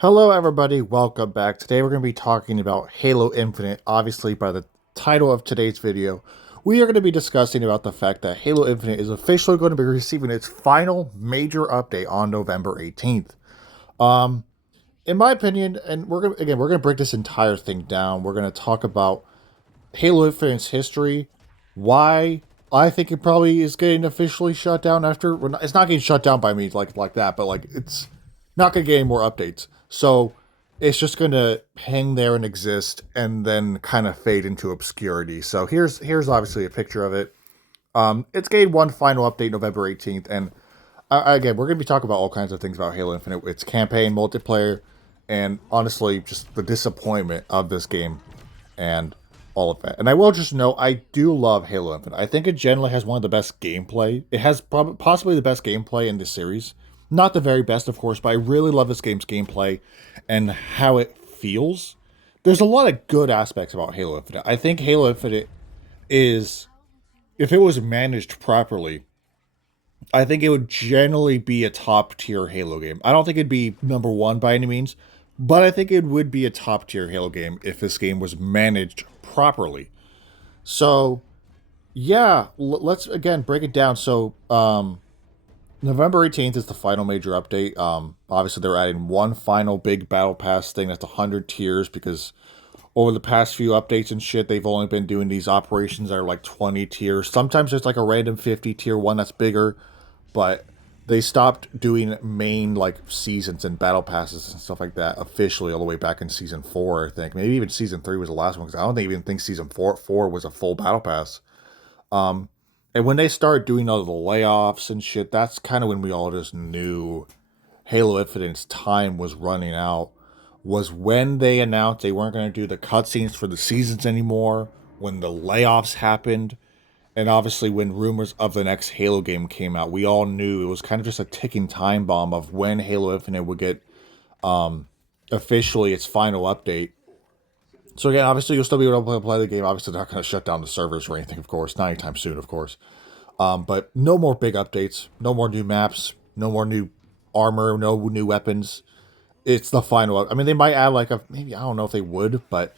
Hello, everybody. Welcome back. Today, we're going to be talking about Halo Infinite. Obviously, by the title of today's video, we are going to be discussing about the fact that Halo Infinite is officially going to be receiving its final major update on November 18th. Um, in my opinion, and we're going to break this entire thing down. We're going to talk about Halo Infinite's history, why I think it probably is getting officially shut down after. Well, it's not getting shut down by me like that, but like it's not going to get any more updates. So it's just going to hang there and exist, and then kind of fade into obscurity. So here's obviously a picture of it. It's getting one final update November 18th, and again, we're going to be talking about all kinds of things about Halo Infinite. Its campaign, multiplayer, and honestly, just the disappointment of this game and all of that. And I will just note, I do love Halo Infinite. I think it generally has one of the best gameplay. It has possibly the best gameplay in the series. Not the very best, of course, but I really love this game's gameplay and how it feels. There's a lot of good aspects about Halo Infinite. I think Halo Infinite is, if it was managed properly, I think it would generally be a top tier Halo game. I don't think it'd be number one by any means, but I think it would be a top tier Halo game if this game was managed properly. So, yeah, let's again break it down. So, November 18th is the final major update. Obviously, they're adding one final big battle pass thing that's 100 tiers because over the past few updates and shit, they've only been doing these operations that are like 20 tiers. Sometimes there's like a random 50 tier one that's bigger, but they stopped doing main like seasons and battle passes and stuff like that officially all the way back in season 4, I think. Maybe even season 3 was the last one because I don't even think season 4 was a full battle pass. Um, and when they started doing all the layoffs and shit, that's kind of when we all just knew Halo Infinite's time was running out. Was when they announced they weren't going to do the cutscenes for the seasons anymore, when the layoffs happened, and obviously when rumors of the next Halo game came out, we all knew it was kind of just a ticking time bomb of when Halo Infinite would get um, officially its final update. So again, obviously you'll still be able to play the game. Obviously, they're not going to shut down the servers or anything, of course, not anytime soon, of course. But no more big updates, no more new maps, no more new armor, no new weapons. It's the final. I mean, they might add like a maybe I don't know if they would, but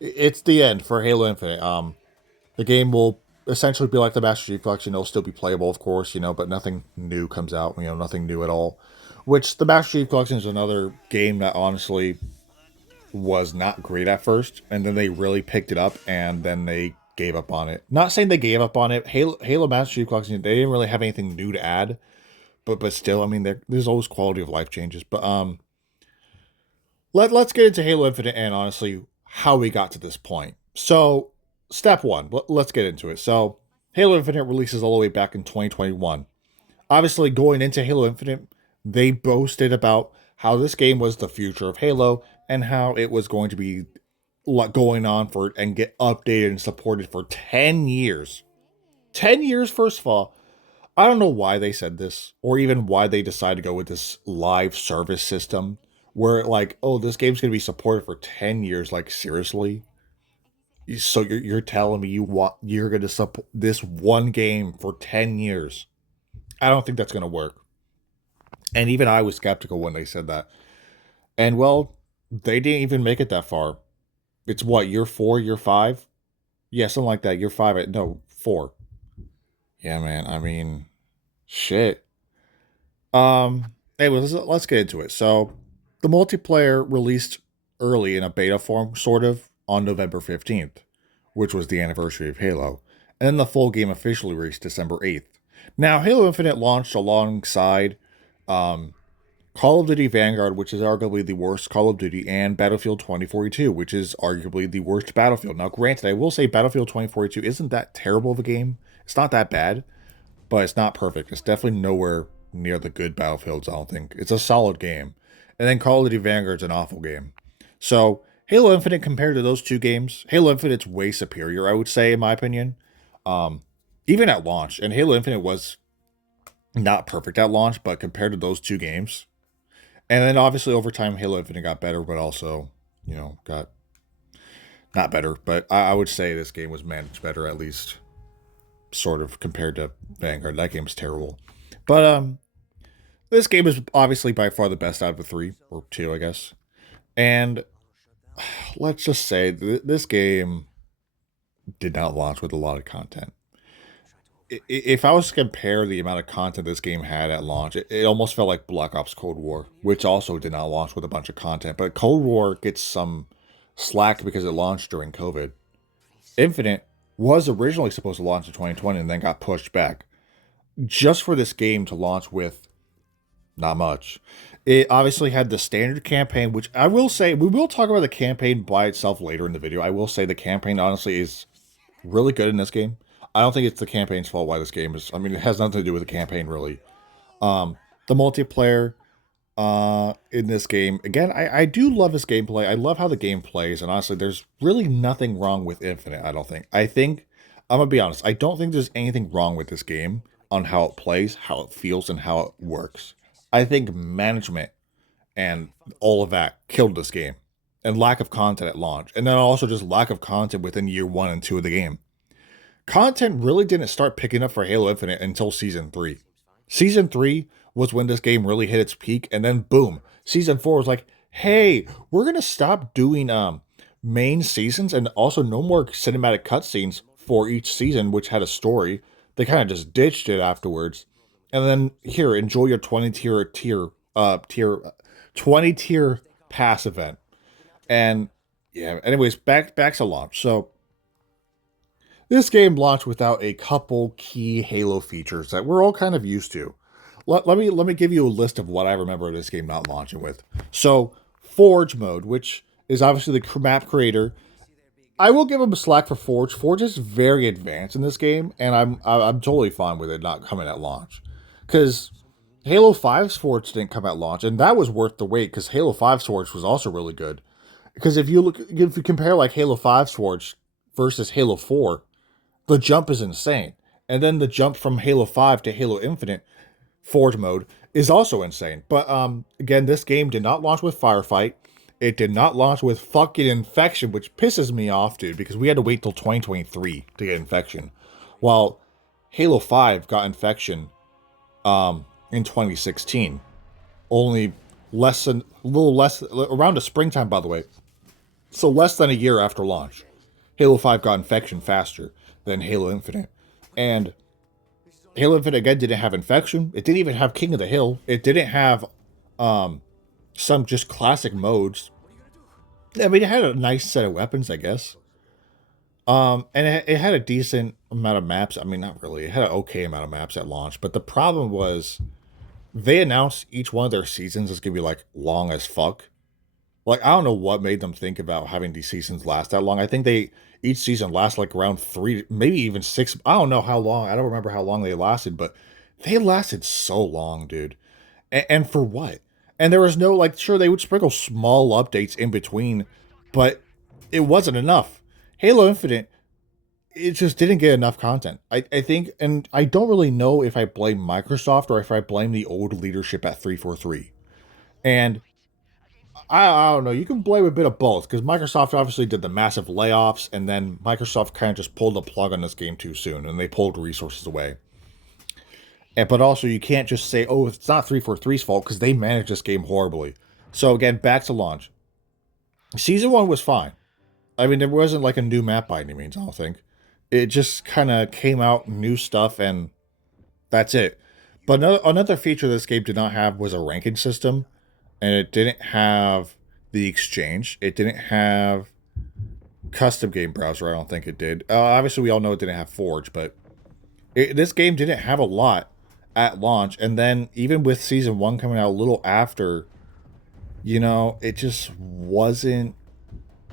it's the end for Halo Infinite. The game will essentially be like the Master Chief Collection. It'll still be playable, of course, but nothing new comes out. Nothing new at all. Which the Master Chief Collection is another game that honestly was not great at first, and then they really picked it up, and then they gave up on it. Not saying they gave up on it. Halo Master Chief Collection, they didn't really have anything new to add, but still, I mean, there's always quality of life changes. But let's get into Halo Infinite and honestly how we got to this point. So, step one, let's get into it. So, Halo Infinite releases all the way back in 2021. Obviously, going into Halo Infinite, they boasted about how this game was the future of Halo and how it was going to be going on for and get updated and supported for 10 years. 10 years, first of all. I don't know why they said this or even why they decided to go with this live service system where like, oh, this game's going to be supported for 10 years. Like, seriously? So you're telling me you're going to support this one game for 10 years? I don't think that's going to work. And even I was skeptical when they said that. And well, they didn't even make it that far. It's what, year 4, year 5? Yeah, something like that. Year 5, no, 4. Yeah, man. I mean, shit. Anyway, let's get into it. So, the multiplayer released early in a beta form, sort of, on November 15th, which was the anniversary of Halo. And then the full game officially released December 8th. Now, Halo Infinite launched alongside um, Call of Duty Vanguard, which is arguably the worst Call of Duty, and Battlefield 2042, which is arguably the worst Battlefield. Now, granted, I will say Battlefield 2042 isn't that terrible of a game. It's not that bad, but it's not perfect. It's definitely nowhere near the good Battlefields, I don't think. It's a solid game. And then Call of Duty Vanguard's an awful game. So, Halo Infinite compared to those two games, Halo Infinite's way superior, I would say, in my opinion. Um, Even at launch, and Halo Infinite was not perfect at launch, but compared to those two games, and then obviously over time, Halo Infinite got better, but also, got not better. But I would say this game was managed better, at least, sort of compared to Vanguard. That game's terrible. But This game is obviously by far the best out of the three, or two, I guess. And let's just say this game did not launch with a lot of content. If I was to compare the amount of content this game had at launch, it almost felt like Black Ops Cold War, which also did not launch with a bunch of content. But Cold War gets some slack because it launched during COVID. Infinite was originally supposed to launch in 2020 and then got pushed back just for this game to launch with not much. It obviously had the standard campaign, which I will say, we will talk about the campaign by itself later in the video. I will say the campaign, honestly, is really good in this game. I don't think it's the campaign's fault why this game is, I mean, it has nothing to do with the campaign, really. The multiplayer in this game, again, I do love this gameplay. I love how the game plays, and honestly, there's really nothing wrong with Infinite, I don't think. I'm gonna be honest, I don't think there's anything wrong with this game on how it plays, how it feels, and how it works. I think management and all of that killed this game, and lack of content at launch, and then also just lack of content within year 1 and 2 of the game. Content really didn't start picking up for Halo Infinite until Season 3. Season 3 was when this game really hit its peak, and then boom, Season 4 was like, hey, we're going to stop doing main seasons and also no more cinematic cutscenes for each season, which had a story. They kind of just ditched it afterwards. And then here, enjoy your 20 tier pass event. And yeah, anyways, back to launch. So this game launched without a couple key Halo features that we're all kind of used to. Let me give you a list of what I remember this game not launching with. So, Forge mode, which is obviously the map creator. I will give him a slack for Forge. Forge is very advanced in this game, and I'm totally fine with it not coming at launch, because Halo 5's Forge didn't come at launch, and that was worth the wait because Halo 5's Forge was also really good. Because if you compare like Halo 5's Forge versus Halo 4, the jump is insane. And then the jump from Halo 5 to Halo Infinite Forge mode is also insane. But again, this game did not launch with Firefight. It did not launch with fucking Infection, which pisses me off, dude, because we had to wait till 2023 to get Infection. While Halo 5 got Infection in 2016. Only a little less, around the springtime, by the way. So less than a year after launch. Halo 5 got Infection faster than Halo Infinite. And Halo Infinite, again, didn't have Infection. It didn't even have King of the Hill. It didn't have some just classic modes. I mean, it had a nice set of weapons, I guess. And it had a decent amount of maps. I mean, not really. It had an okay amount of maps at launch. But the problem was, they announced each one of their seasons is going to be, like, long as fuck. Like, I don't know what made them think about having these seasons last that long. I think each season lasts like around 3, maybe even 6. I don't know how long. I don't remember how long they lasted, but they lasted so long, dude. And for what? And there was no, like, sure, they would sprinkle small updates in between, but it wasn't enough. Halo Infinite, it just didn't get enough content. I think, and I don't really know if I blame Microsoft or if I blame the old leadership at 343. And I don't know. You can blame a bit of both, because Microsoft obviously did the massive layoffs, and then Microsoft kind of just pulled the plug on this game too soon, and they pulled resources away. But also, you can't just say, oh, it's not 343's fault, because they managed this game horribly. So again, back to launch. Season 1 was fine. I mean, there wasn't like a new map by any means, I don't think. It just kind of came out, new stuff, and that's it. But another feature this game did not have was a ranking system. And it didn't have the exchange. It didn't have custom game browser. I don't think it did. Obviously, we all know it didn't have Forge, but this game didn't have a lot at launch. And then even with Season 1 coming out a little after, you know, it just wasn't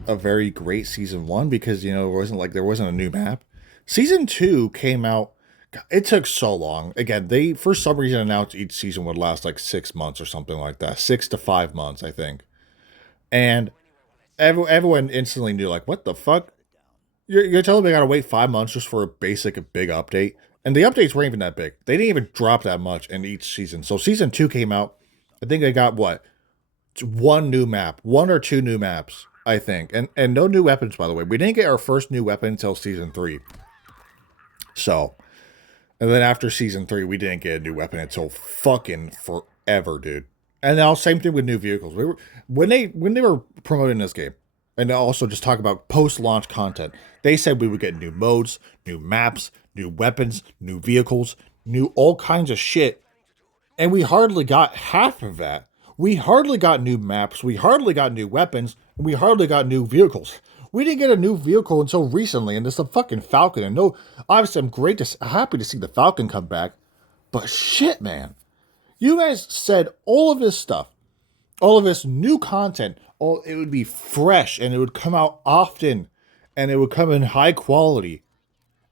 a very great Season 1 because, you know, there wasn't a new map. Season 2 came out. It took so long. Again, they, for some reason, announced each season would last like 6 months or something like that. 6 to 5 months, I think. And everyone instantly knew, like, what the fuck? You're telling me I gotta wait 5 months just for a basic big update? And the updates weren't even that big. They didn't even drop that much in each season. So Season 2 came out. I think they got, what? One new map. 1 or 2 new maps, I think. And no new weapons, by the way. We didn't get our first new weapon until Season 3. So... And then after Season 3, we didn't get a new weapon until fucking ever, dude. And now same thing with new vehicles. We were when they were promoting this game, and also just talk about post-launch content. They said we would get new modes, new maps, new weapons, new vehicles, new all kinds of shit, and we hardly got half of that. We hardly got new maps, we hardly got new weapons, and we hardly got new vehicles. We didn't get a new vehicle until recently, and it's the fucking Falcon. And no, obviously I'm happy to see the Falcon come back, but shit, man. You guys said all of this stuff, all of this new content, it would be fresh and it would come out often and it would come in high quality.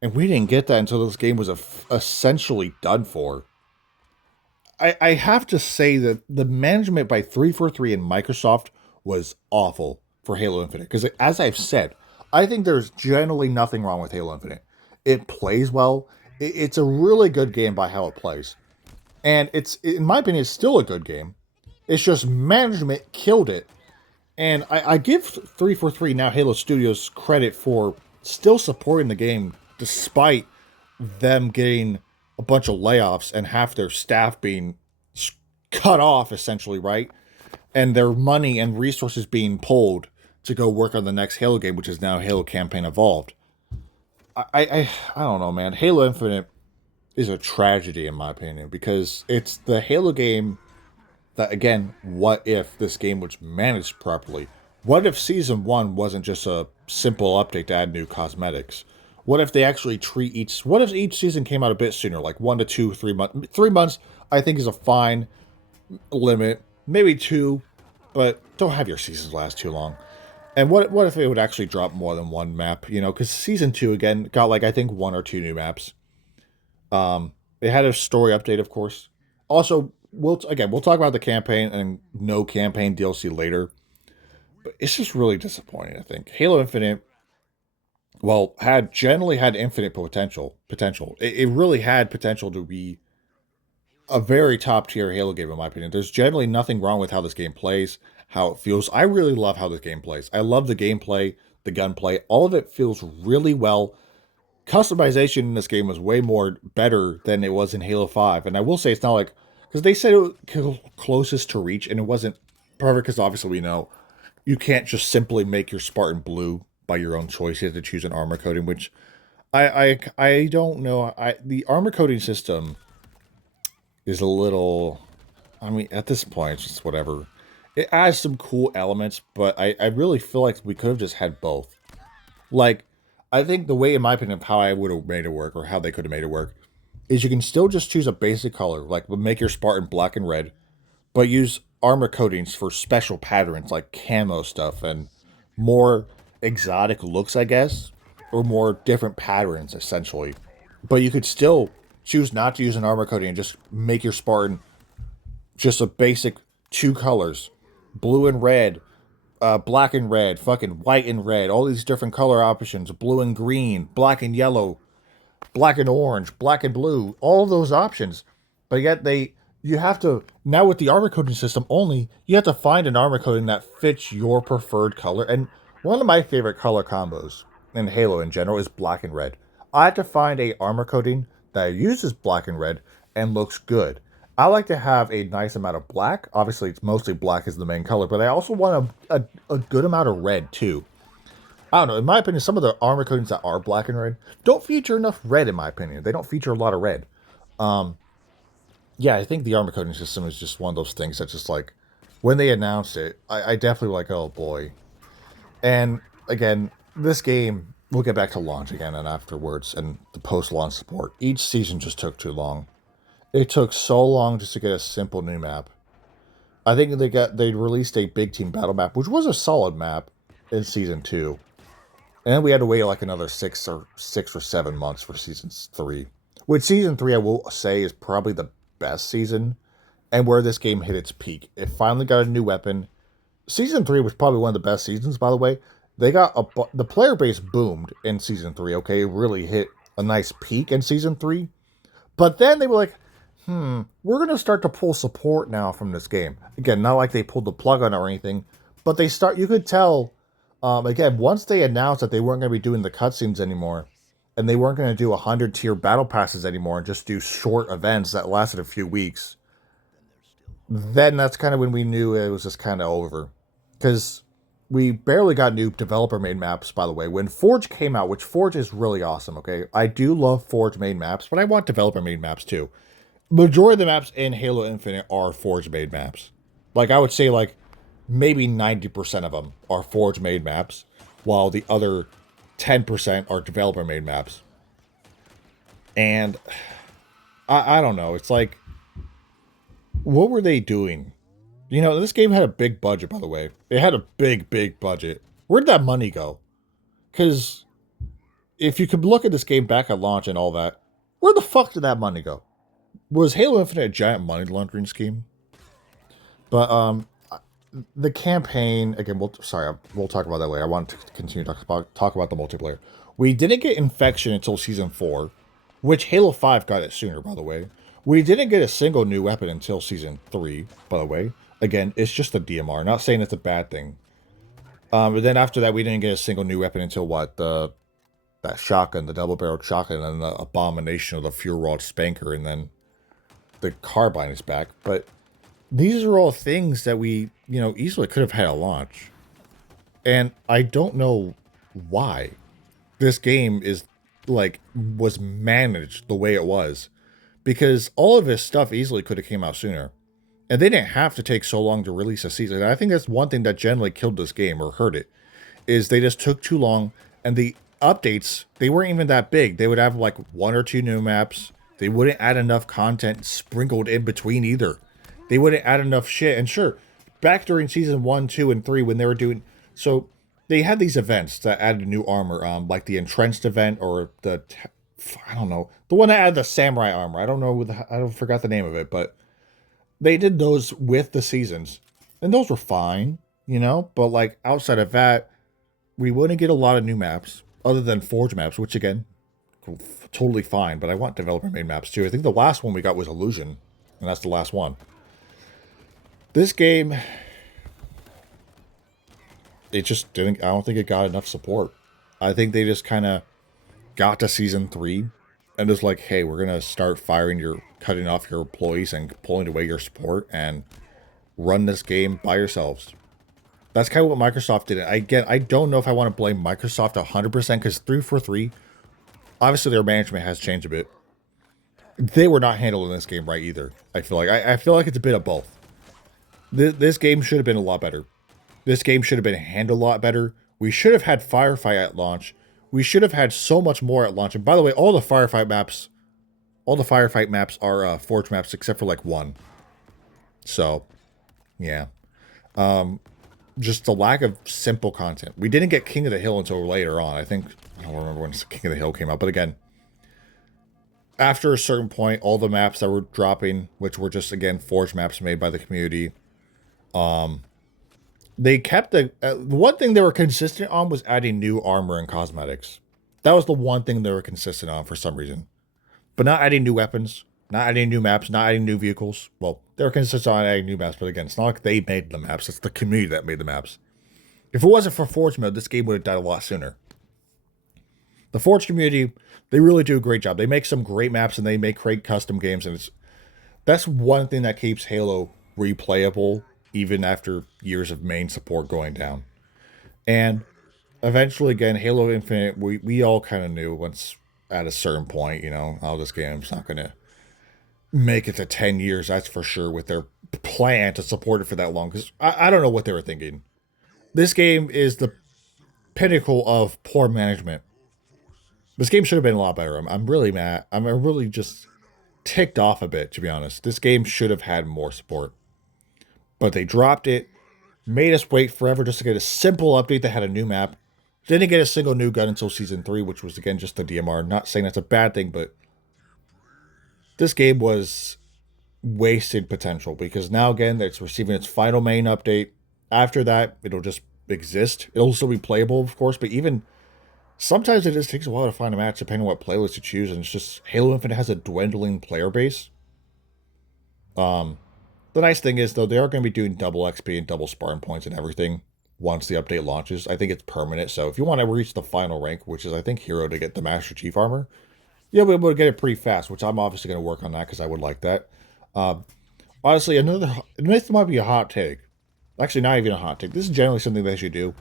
And we didn't get that until this game was essentially done for. I have to say that the management by 343 and Microsoft was awful for Halo Infinite. Because as I've said, I think there's generally nothing wrong with Halo Infinite. It plays well. It's a really good game by how it plays. And it's, in my opinion, it's still a good game. It's just management killed it. And I give 343, now Halo Studios, credit for still supporting the game despite them getting a bunch of layoffs and half their staff being cut off, essentially, right? And their money and resources being pulled to go work on the next Halo game, which is now Halo Campaign Evolved. I don't know, man. Halo Infinite is a tragedy, in my opinion, because it's the Halo game that, again, what if this game was managed properly? What if Season 1 wasn't just a simple update to add new cosmetics? What if they actually what if each season came out a bit sooner, like 1 to 2, 3 months? 3 months, I think, is a fine limit. Maybe 2, but don't have your seasons last too long. And what if it would actually drop more than one map? You know, because Season 2, again, got, like, I think 1 or 2 new maps. It had a story update, of course. Also, we'll talk about the campaign and no campaign DLC later. But it's just really disappointing, I think. Halo Infinite, well, generally had infinite potential. It really had potential to be a very top tier Halo game, in my opinion. There's generally nothing wrong with how this game plays, how it feels. I really love how this game plays. I love the gameplay, the gunplay. All of it feels really well. Customization in this game was way more better than it was in Halo 5. And I will say it's not like, because they said it was closest to reach, and it wasn't perfect, because obviously we know you can't just simply make your Spartan blue by your own choice. You have to choose an armor coating, which I don't know. The armor coating system is a little, I mean, at this point, it's just whatever. It has some cool elements, but I really feel like we could have just had both. Like, I think the way, in my opinion, of how I would have made it work, or how they could have made it work, is you can still just choose a basic color, like make your Spartan black and red, but use armor coatings for special patterns like camo stuff and more exotic looks, I guess, or more different patterns, essentially. But you could still choose not to use an armor coating and just make your Spartan just a basic 2 colors, blue and red, black and red, fucking white and red, all these different color options, blue and green, black and yellow, black and orange, black and blue, all of those options. But yet you have to, now with the armor coating system only, you have to find an armor coating that fits your preferred color. And one of my favorite color combos in Halo in general is black and red. I have to find a armor coating that uses black and red and looks good. I like to have a nice amount of black. Obviously, it's mostly black is the main color, but I also want a good amount of red, too. I don't know. In my opinion, some of the armor coatings that are black and red don't feature enough red, in my opinion. They don't feature a lot of red. Yeah, I think the armor coating system is just one of those things that just, like, when they announced it, I definitely was like, oh, boy. And, again, this game, we'll get back to launch again and afterwards, and the post-launch support. Each season just took too long. It took so long just to get a simple new map. I think they released a big team battle map, which was a solid map in Season 2. And then we had to wait like another 6 or 7 months for Season 3. Which Season 3, I will say, is probably the best season, and where this game hit its peak. It finally got a new weapon. Season 3 was probably one of the best seasons, by the way. The player base boomed in Season 3, okay? It really hit a nice peak in Season 3. But then they were like, we're going to start to pull support now from this game. Again, not like they pulled the plug on it or anything, but you could tell, again, once they announced that they weren't going to be doing the cutscenes anymore, and they weren't going to do 100-tier battle passes anymore and just do short events that lasted a few weeks, then that's kind of when we knew it was just kind of over. Because we barely got new developer made maps, by the way. When Forge came out, which Forge is really awesome, okay? I do love Forge made maps, but I want developer made maps too. Majority of the maps in Halo Infinite are Forge made maps. Like, I would say, like, maybe 90% of them are Forge made maps, while the other 10% are developer made maps. And I don't know. It's like, what were they doing? You know, this game had a big budget, by the way. It had a big budget. Where'd that money go? Because if you could look at this game back at launch and all that, where the fuck did that money go? Was Halo Infinite a giant money laundering scheme? But the campaign again. We'll talk about that later. I want to continue to talk about the multiplayer. We didn't get Infection until Season 4, which Halo 5 got it sooner, by the way. We didn't get a single new weapon until Season 3, by the way. Again, it's just a DMR. Not saying it's a bad thing. But then after that, we didn't get a single new weapon until what? That shotgun, the double-barreled shotgun, and the abomination of the fuel rod spanker, and then the carbine is back. But these are all things that we, easily could have had at launch. And I don't know why this game was managed the way it was. Because all of this stuff easily could have came out sooner. And they didn't have to take so long to release a season. And I think that's one thing that generally killed this game, or hurt it, is they just took too long. And the updates, they weren't even that big. They would have like 1 or 2 new maps. They wouldn't add enough content sprinkled in between either. They wouldn't add enough shit. And sure, back during Season 1, 2, and 3 when they were doing... So they had these events that added new armor, like the Entrenched event, or I don't know. The one that had the samurai armor. I don't know. I forgot the name of it, but they did those with the seasons, and those were fine, But like outside of that, we wouldn't get a lot of new maps other than Forge maps, which again, totally fine. But I want developer made maps too. I think the last one we got was Illusion, and that's the last one. This game, it just didn't. I don't think it got enough support. I think they just kind of got to Season 3 and was like, hey, we're going to start cutting off your employees and pulling away your support and run this game by yourselves. That's kind of what Microsoft did. Again, I don't know if I want to blame Microsoft 100% because 343, obviously their management has changed a bit. They were not handling this game right either. I feel like I feel like it's a bit of both. This game should have been a lot better. This game should have been handled a lot better. We should have had Firefight at launch. We should have had so much more at launch. And by the way, all the firefight maps are Forge maps except for like one. So, yeah. Just the lack of simple content. We didn't get King of the Hill until later on. I don't remember when King of the Hill came out. But again, after a certain point, all the maps that were dropping, which were just, again, Forge maps made by the community, they kept the one thing they were consistent on was adding new armor and cosmetics. That was the one thing they were consistent on for some reason. But not adding new weapons, not adding new maps, not adding new vehicles. Well, they were consistent on adding new maps, but again, it's not like they made the maps. It's the community that made the maps. If it wasn't for Forge mode, this game would have died a lot sooner. The Forge community, they really do a great job. They make some great maps and they make great custom games, and that's one thing that keeps Halo replayable even after years of main support going down. And eventually, again, Halo Infinite, we all kind of knew once at a certain point, this game's not going to make it to 10 years, that's for sure, with their plan to support it for that long. Because I don't know what they were thinking. This game is the pinnacle of poor management. This game should have been a lot better. I'm really mad. I'm really just ticked off a bit, to be honest. This game should have had more support. But they dropped it, made us wait forever just to get a simple update that had a new map. Didn't get a single new gun until Season 3, which was, again, just the DMR. Not saying that's a bad thing, but this game was wasted potential because now, again, it's receiving its final main update. After that, it'll just exist. It'll still be playable, of course, but even sometimes it just takes a while to find a match depending on what playlist you choose, and it's just Halo Infinite has a dwindling player base. The nice thing is, though, they are going to be doing double XP and double Spartan points and everything once the update launches. I think it's permanent, so if you want to reach the final rank, which is, I think, Hero to get the Master Chief armor, you'll be able to get it pretty fast, which I'm obviously going to work on that because I would like that. Honestly, this might be a hot take. Actually, not even a hot take. This is generally something they should do.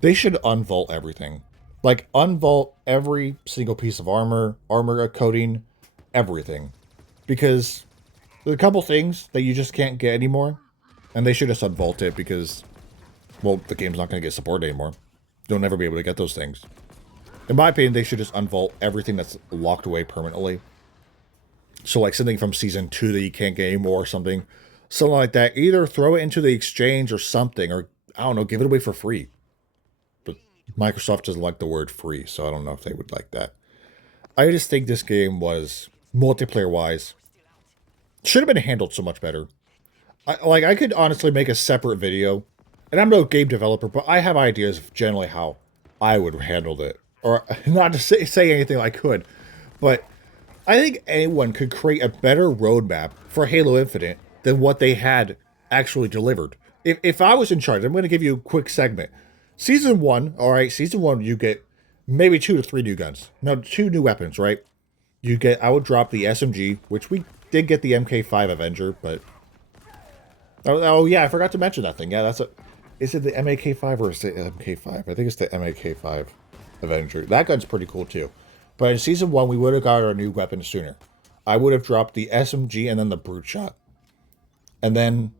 They should unvault everything. Like, unvault every single piece of armor coating, everything. Because there's a couple things that you just can't get anymore, and they should just unvault it because, well, the game's not going to get supported anymore. You'll never be able to get those things. In my opinion, they should just unvault everything that's locked away permanently. So, like, something from Season 2 that you can't get anymore or something. Something like that. Either throw it into the exchange or something, or, I don't know, give it away for free. But Microsoft doesn't like the word free, so I don't know if they would like that. I just think this game was, multiplayer-wise, should have been handled so much better. I could honestly make a separate video, and I'm no game developer, but I have ideas of generally how I would have handled it. Or, not to say anything I could, but I think anyone could create a better roadmap for Halo Infinite than what they had actually delivered. If I was in charge, I'm going to give you a quick segment. Season 1, alright, Season 1, you get maybe 2 to 3 new guns. No, 2 new weapons, right? I would drop the SMG, which we did get the MK5 Avenger, but... Oh yeah, I forgot to mention that thing. Yeah, that's a... Is it the MK5 or is it MK5? I think it's the MK5 Avenger. That gun's pretty cool, too. But in Season 1, we would have got our new weapon sooner. I would have dropped the SMG and then the Brute Shot. And then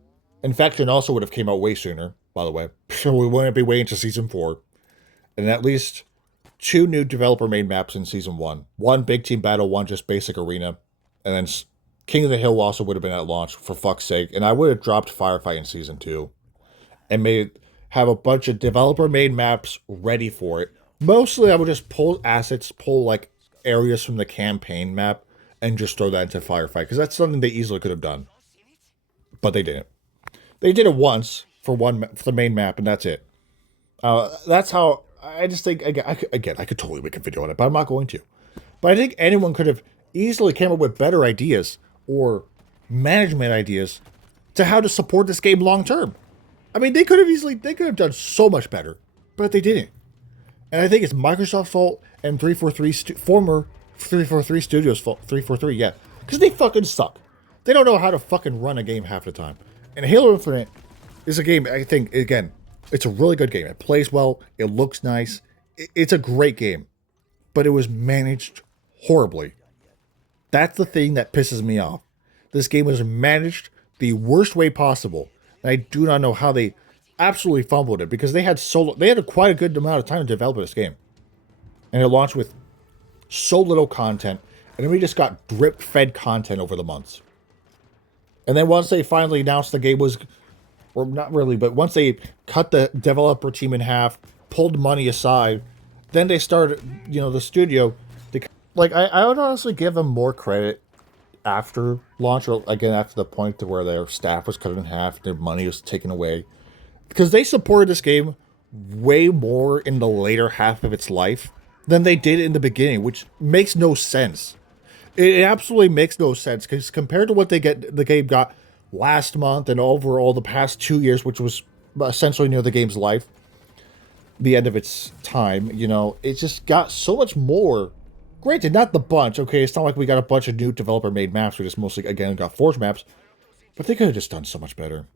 Infection also would have came out way sooner, by the way. So we wouldn't be waiting to Season 4. And at least 2 new developer-made maps in Season 1. One big team battle, one just basic arena. And then King of the Hill also would have been at launch, for fuck's sake. And I would have dropped Firefight in Season 2. And have a bunch of developer-made maps ready for it. Mostly, I would just pull assets, pull, like, areas from the campaign map, and just throw that into Firefight. Because that's something they easily could have done. But they didn't. They did it once for the main map, and that's it. That's how... I just think, I could totally make a video on it, but I'm not going to. But I think anyone could have easily came up with better ideas, or management ideas, to how to support this game long-term. I mean, they could have done so much better, but they didn't. And I think it's Microsoft's fault and former 343 Studios' fault. 343, yeah. Because they fucking suck. They don't know how to fucking run a game half the time. And Halo Infinite is a game, I think, again, it's a really good game. It plays well. It looks nice. It's a great game. But it was managed horribly. That's the thing that pisses me off. This game was managed the worst way possible. And I do not know how they absolutely fumbled it, because they had quite a good amount of time to develop this game. And it launched with so little content, and then we just got drip-fed content over the months. And then once they finally announced the game was, or not really, but once they cut the developer team in half, pulled money aside, then they started, the studio, I would honestly give them more credit after launch, or again, after the point to where their staff was cut in half, their money was taken away. Because they supported this game way more in the later half of its life than they did in the beginning, which makes no sense. It absolutely makes no sense, because compared to what the game got last month and overall the past 2 years, which was essentially near the game's life, the end of its time, it just got so much more. Granted, not the bunch, okay, it's not like we got a bunch of new developer-made maps, we just mostly, again, got Forge maps, but they could have just done so much better.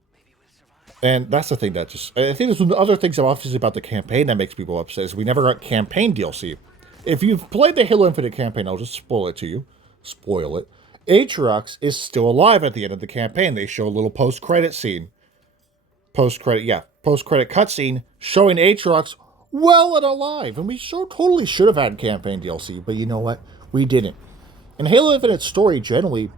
And that's the thing that I think there's other things obviously about the campaign that makes people upset, is we never got campaign DLC. If you've played the Halo Infinite campaign, I'll just spoil it to you. Spoil it. Aatrox is still alive at the end of the campaign. They show a little post-credit scene. Post-credit cutscene showing Aatrox well and alive. And we totally should have had campaign DLC, but you know what? We didn't. And Halo Infinite's story generally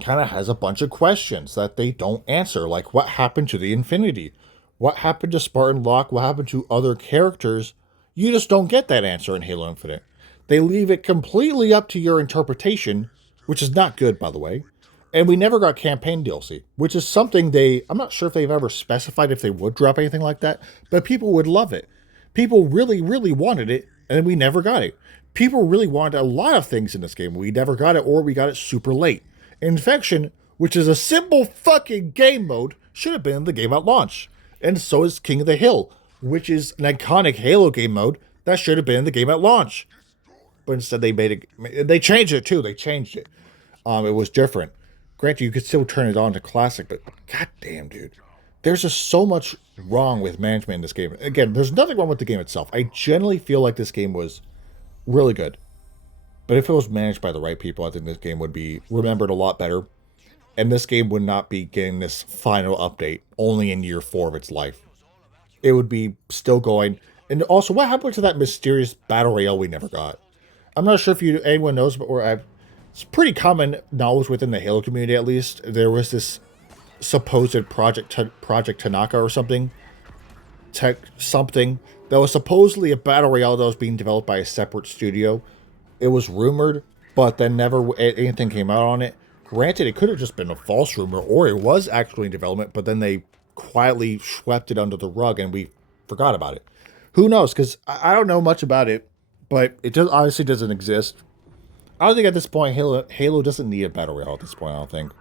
kind of has a bunch of questions that they don't answer, like what happened to the Infinity? What happened to Spartan Locke? What happened to other characters? You just don't get that answer in Halo Infinite. They leave it completely up to your interpretation, which is not good, by the way. And we never got campaign DLC, which is something I'm not sure if they've ever specified if they would drop anything like that, but people would love it. People really, really wanted it, and we never got it. People really wanted a lot of things in this game. We never got it, or we got it super late. Infection, which is a simple fucking game mode, should have been in the game at launch. And so is King of the Hill, which is an iconic Halo game mode that should have been in the game at launch. But instead they changed it too. They changed it. It was different. granted, you could still turn it on to classic, but goddamn, dude. There's just so much wrong with management in this game. Again, there's nothing wrong with the game itself. I generally feel like this game was really good. But if it was managed by the right people, I think this game would be remembered a lot better. And this game would not be getting this final update only in year 4 of its life. It would be still going. And also, what happened to that mysterious battle royale we never got? I'm not sure if anyone knows, but it's pretty common knowledge within the Halo community, at least. There was this supposed Project Tanaka or something, that was supposedly a battle royale that was being developed by a separate studio. It was rumored, but then never anything came out on it. Granted, it could have just been a false rumor, or it was actually in development, but then they quietly swept it under the rug and we forgot about it. Who knows? Because I don't know much about it, but it obviously doesn't exist. I don't think at this point Halo doesn't need a battle royale at this point. I don't think,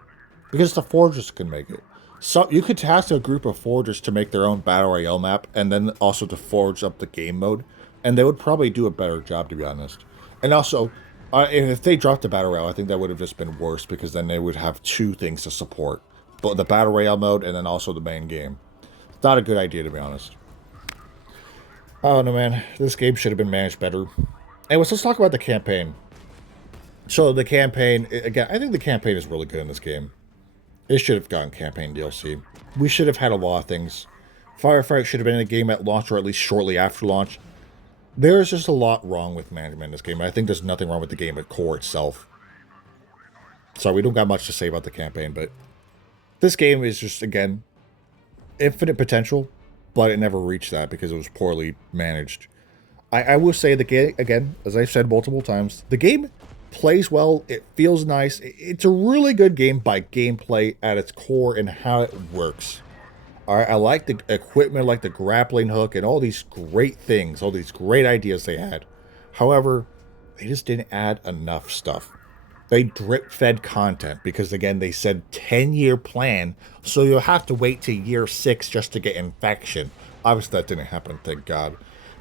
because the forgers can make it. So you could task a group of forgers to make their own battle royale map, and then also to forge up the game mode, and they would probably do a better job, to be honest. And also, if they dropped the battle royale, I think that would have just been worse, because then they would have 2 things to support, but the battle royale mode and then also the main game. Not a good idea, to be honest. I don't know, man. This game should have been managed better. Anyways, let's talk about the campaign. So the campaign, again, I think the campaign is really good in this game. It should have gotten campaign DLC. We should have had a lot of things. Firefight should have been in the game at launch, or at least shortly after launch. There's just a lot wrong with management in this game. I think there's nothing wrong with the game at core itself. So we don't got much to say about the campaign, but this game is just, again, infinite potential, but it never reached that because it was poorly managed. I will say the game, again, as I've said multiple times, the game plays well, it feels nice. It's a really good game by gameplay at its core and how it works. I like the equipment, like the grappling hook and all these great things, all these great ideas they had. However, they just didn't add enough stuff. They drip-fed content because, again, they said 10-year plan, so you'll have to wait to year 6 just to get infection. Obviously, that didn't happen, thank God.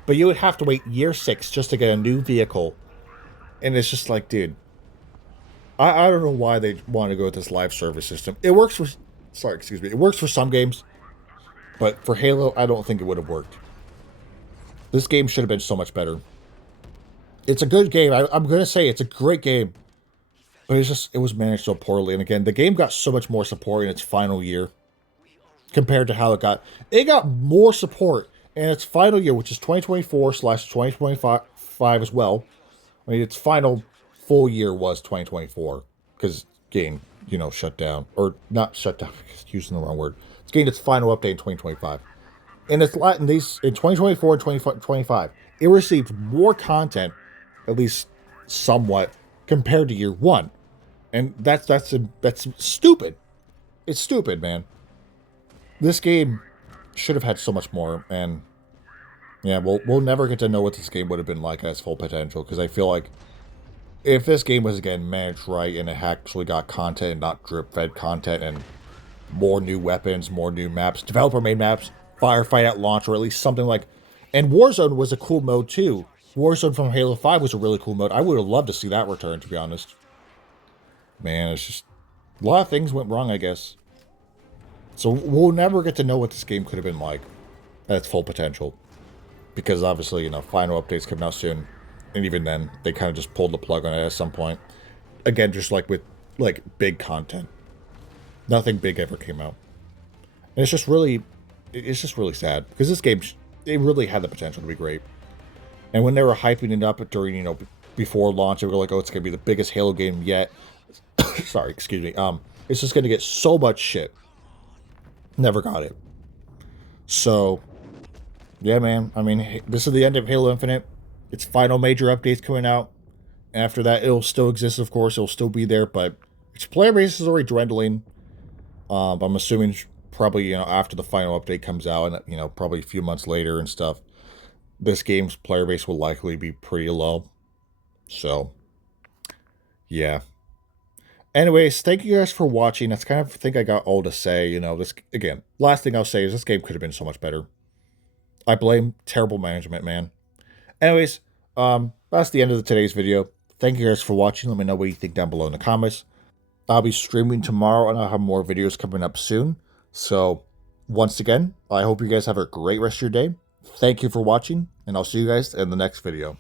But you would have to wait year 6 just to get a new vehicle. And it's just like, dude, I don't know why they want to go with this live service system. It works for, it works for some games, but for Halo, I don't think it would have worked. This game should have been so much better. It's a good game. I'm going to say it's a great game, but it was managed so poorly. And again, the game got so much more support in its final year compared to how it got more support in its final year, which is 2024/2025 as well. I mean, its final full year was 2024 because game, shut down, or not shut down. Using the wrong word. It's getting its final update in 2025. And it's in 2024 and 2025, it received more content, at least somewhat, compared to year 1, and that's stupid. It's stupid, man. This game should have had so much more, and yeah, we'll never get to know what this game would have been like at its full potential, because I feel like if this game was, again, managed right and it actually got content and not drip-fed content and more new weapons, more new maps, developer-made maps, firefight at launch, or at least something like... And Warzone was a cool mode, too. Warzone from Halo 5 was a really cool mode. I would have loved to see that return, to be honest. Man, it's just... a lot of things went wrong, I guess. So we'll never get to know what this game could have been like at its full potential. Because obviously, final updates coming out soon. And even then, they kind of just pulled the plug on it at some point. Again, just like with, big content. Nothing big ever came out. And it's just really sad. Because this game, it really had the potential to be great. And when they were hyping it up during, before launch, they were like, oh, it's going to be the biggest Halo game yet. Sorry, excuse me. It's just going to get so much shit. Never got it. So, yeah, man. I mean, this is the end of Halo Infinite. Its final major updates coming out. After that, it'll still exist, of course. It'll still be there, but its player base is already dwindling. I'm assuming probably, after the final update comes out and, probably a few months later and stuff, this game's player base will likely be pretty low. So, yeah. Anyways, thank you guys for watching. That's kind of, I think I got all to say. This, again, last thing I'll say is this game could have been so much better. I blame terrible management, man. Anyways, that's the end of today's video. Thank you guys for watching. Let me know what you think down below in the comments. I'll be streaming tomorrow, and I'll have more videos coming up soon. So, once again, I hope you guys have a great rest of your day. Thank you for watching, and I'll see you guys in the next video.